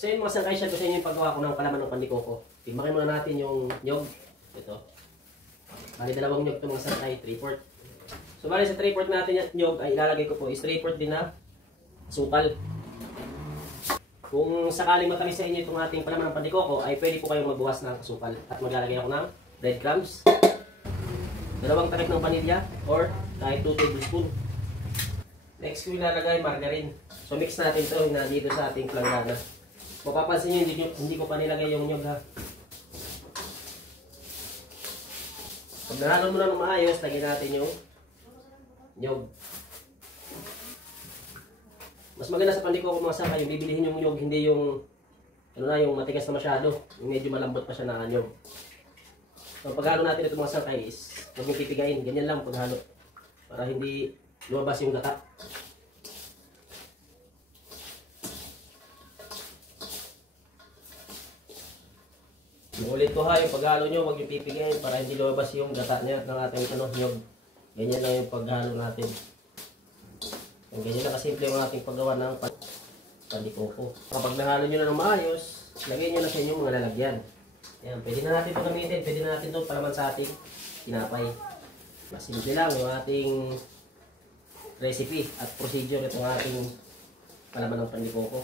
So yun mga sangkay, share ko sa inyo yung paggawa ko ng palaman ng pandikoko. Timbangin muna natin yung nyog. Ito. Bali dalawang nyog ito mga sangkay, 3/4. So bali sa 3/4 natin yung nyog ay ilalagay ko po is 3/4 din na sukal. Kung sakaling matamis sa inyo itong ating palaman ng pandikoko, ay pwede po kayong magbuwas ng sukal. At maglalagay ako ng breadcrumbs, dalawang takip ng vanilya, or kahit 2 tablespoon. Next ko ilalagay margarine. So mix natin ito na dito sa ating planggana. Mapapansin nyo, hindi ko pa nilagay yung nyog ha. Pag nahalo mo na ng maayos, lagyan natin yung nyog. Mas maganda sa pandikoko mga sangkay, yung bibilihin yung nyog, hindi yung yung matigas na masyado. Yung medyo malambot pa siya na nyog. So paghalo natin ito mga sangkay is huwag yung pipigain. Ganyan lang paghalo. Para hindi lumabas yung gata. Ulit ko ha, yung paghalo nyo, huwag yung pipigain para hindi lumabas yung gata niya ng ating nyog. Ganyan lang yung paghalo natin. Yung ganyan lang kasimple yung ating paggawa ng pandikoko. Kapag nahalo nyo na ng maayos, lagyan nyo na sa inyong mga lalagyan. Yan, pwede na natin ito gamitin. Pwede na natin ito para man sa ating tinapay. Mas simple lang yung ating recipe at procedure itong ating palaman ng pandikoko.